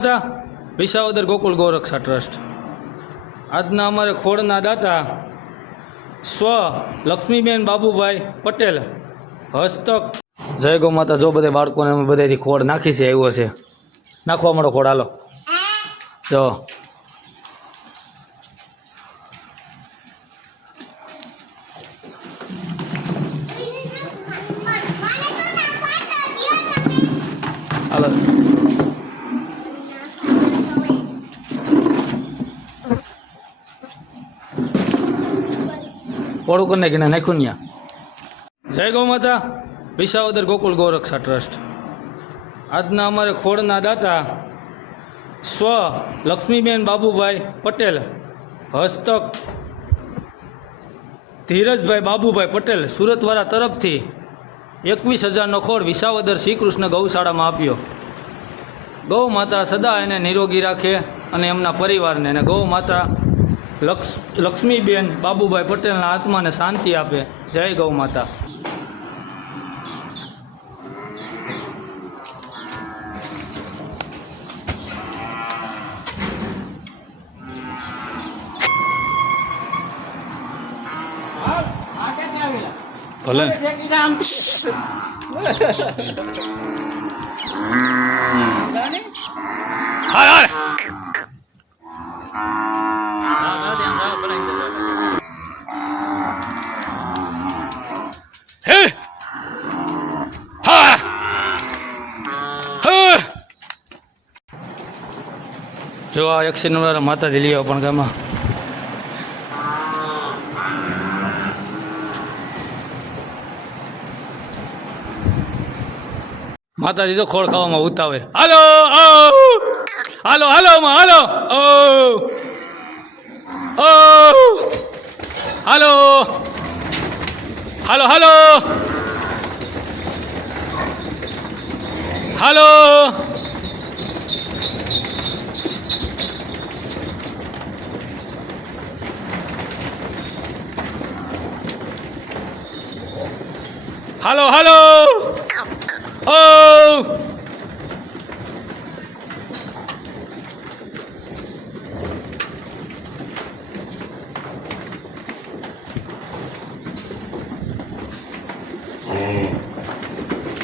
Visavadar Gokul ગૌરક્ષા trust આજના અમારે ખોડના દાતા સ્વ લક્ષ્મીબેન બાબુભાઈ પટેલ હસ્તક જય ગૌ માતા. જો બધા બાળકોને અમે બધાથી ખોડ નાખી છે, આવ્યો છે નાખવા મળો ખોડ. હાલો જો હાલો પોળું કરી નાખીને નાખ્યું ત્યાં. જય ગૌ માતા. વિસાવદર ગોકુળ ગૌરક્ષા ટ્રસ્ટ આજના અમારે ખોડના દાતા સ્વ લક્ષ્મીબેન બાબુભાઈ પટેલ હસ્તક ધીરજભાઈ બાબુભાઈ પટેલ સુરતવાળા તરફથી 21,000નો ખોડ વિસાવદર શ્રી કૃષ્ણ ગૌશાળામાં આપ્યો. ગૌ માતા સદા એને નિરોગી રાખે અને એમના પરિવારને, અને ગૌ માતા લક્ષ્મીબેન બાબુભાઈ પટેલના આત્માને શાંતિ આપે. જય ગૌ માતા. ભલે જો આ 109 માતાજી લઈ આવો પણ ગામમાં. માતાજી તો ખોળ ખાવામાં ઉતાવળ. હાલો હાલો હાલો હાલો હાલો હાલો હાલો હાલો હાલો હાલો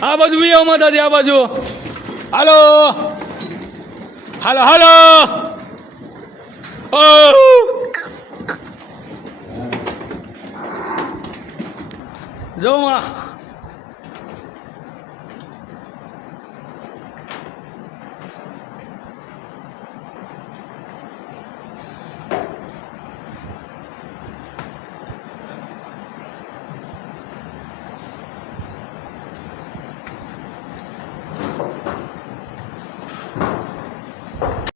આ બાજુ આવો માતાજી, આ બાજુ. હાલો હાલો હાલો જો